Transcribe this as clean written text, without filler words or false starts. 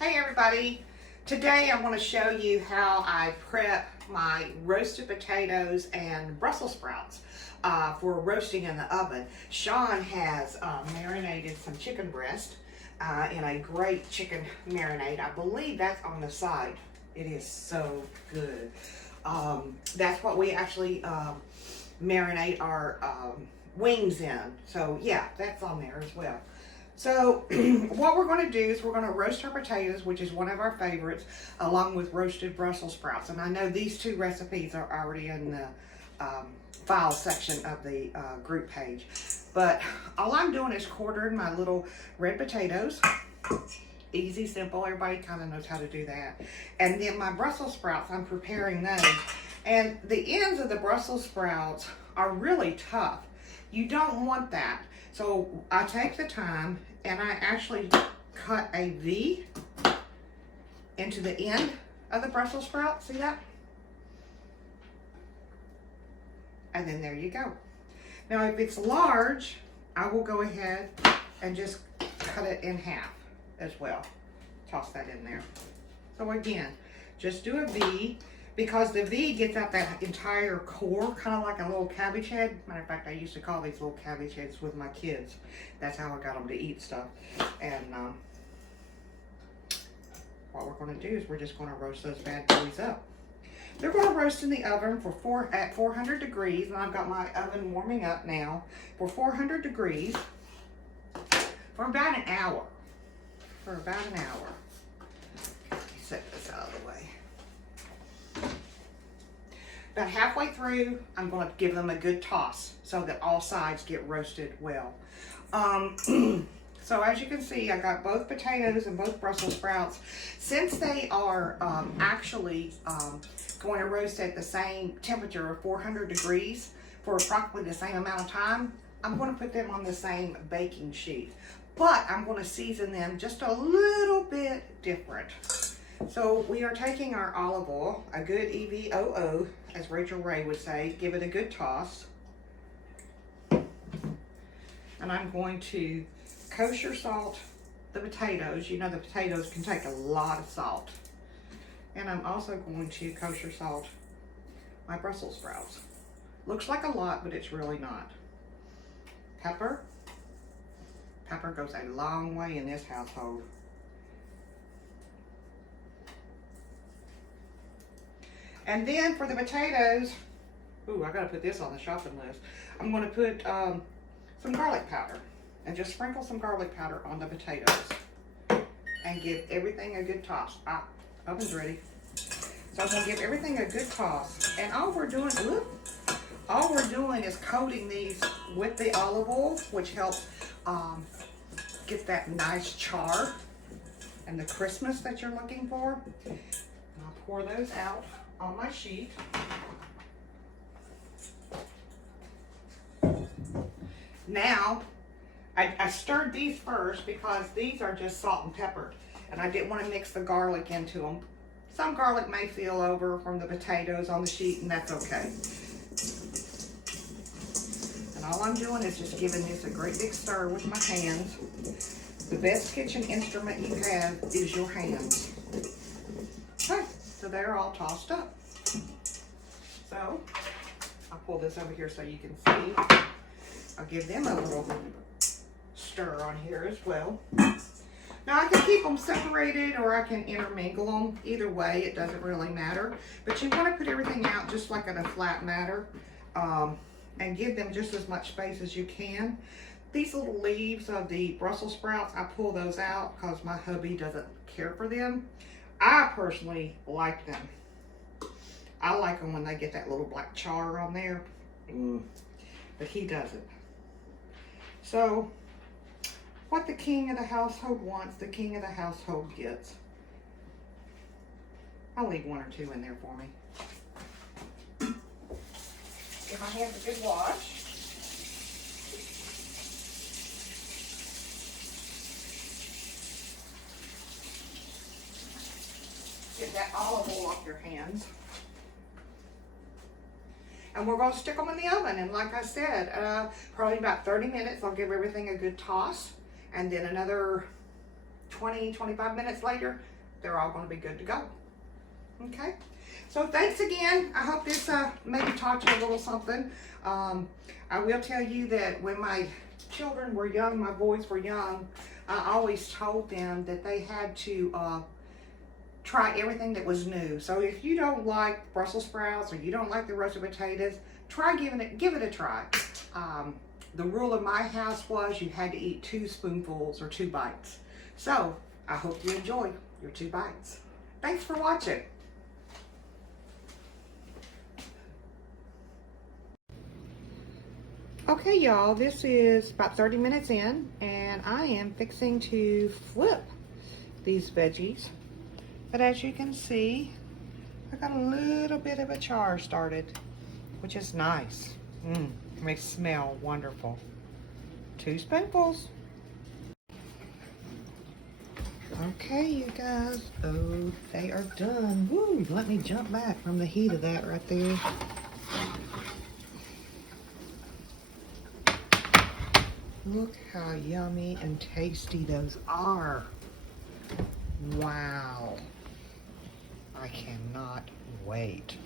Hey everybody, today I want to show you how I prep my roasted potatoes and Brussels sprouts for roasting in the oven. Sean has marinated some chicken breast in a great chicken marinade. I believe that's on the side. It is so good. That's what we actually marinate our wings in. So yeah, that's on there as well. So what we're going to do is we're going to roast our potatoes, which is one of our favorites, along with roasted Brussels sprouts. And I know these two recipes are already in the file section of the group page. But all I'm doing is quartering my little red potatoes. Easy, simple, everybody kind of knows how to do that. And then my Brussels sprouts, I'm preparing those. And the ends of the Brussels sprouts are really tough. You don't want that. So I take the time and I actually cut a V into the end of the Brussels sprout. See that? And then there you go. Now if it's large, I will go ahead and just cut it in half as well. Toss that in there. So again, just do a V, because the V gets out that entire core, kind of like a little cabbage head. Matter of fact, I used to call these little cabbage heads with my kids. That's how I got them to eat stuff. And what we're going to do is we're just going to roast those bad boys up. They're going to roast in the oven at 400 degrees, and I've got my oven warming up now for 400 degrees for about an hour. For about an hour. Let me set this out of the way. About halfway through, I'm going to give them a good toss so that all sides get roasted well. So as you can see, I got both potatoes and both Brussels sprouts. Since they are actually going to roast at the same temperature of 400 degrees for approximately the same amount of time, I'm going to put them on the same baking sheet. But I'm going to season them just a little bit different. So we are taking our olive oil, a good EVOO, as Rachel Ray would say, give it a good toss. And I'm going to kosher salt the potatoes. You know the potatoes can take a lot of salt. And I'm also going to kosher salt my Brussels sprouts. Looks like a lot, but it's really not. Pepper. Pepper goes a long way in this household. And then for the potatoes, ooh, I gotta put this on the shopping list. I'm gonna put some garlic powder and just sprinkle some garlic powder on the potatoes and give everything a good toss. Oven's ready. So I'm gonna give everything a good toss. And all we're doing is coating these with the olive oil, which helps get that nice char and the crispness that you're looking for. And I'll pour those out on my sheet. Now, I stirred these first because these are just salt and pepper, and I didn't want to mix the garlic into them. Some garlic may seal over from the potatoes on the sheet, and that's okay. And all I'm doing is just giving this a great big stir with my hands. The best kitchen instrument you have is your hands. Okay. So they're all tossed up. So I'll pull this over here so you can see. I'll give them a little stir on here as well. Now I can keep them separated or I can intermingle them. Either way, it doesn't really matter. But you want to put everything out just like on a flat matter and give them just as much space as you can. These little leaves of the Brussels sprouts, I pull those out because my hubby doesn't care for them. I personally like them. I like them when they get that little black char on there, but he doesn't. So, what the king of the household wants, the king of the household gets. I'll leave one or two in there for me. Give my hands a good wash. Get that olive oil off your hands. And we're going to stick them in the oven. And like I said, probably about 30 minutes. I'll give everything a good toss. And then another 20, 25 minutes later, they're all going to be good to go. Okay, so thanks again. I hope this maybe taught you a little something. I will tell you that when my children were young, my boys were young, I always told them that they had to try everything that was new. So if you don't like Brussels sprouts or you don't like the roasted potatoes, give it a try. The rule of my house was you had to eat 2 spoonfuls or 2 bites. So I hope you enjoy your 2 bites. Thanks for watching. Okay, y'all, this is about 30 minutes in, and I am fixing to flip these veggies. But as you can see, I got a little bit of a char started, which is nice. They smell wonderful. 2 spoonfuls. Okay, you guys. Oh, they are done. Woo, let me jump back from the heat of that right there. Look how yummy and tasty those are. Wow. I cannot wait.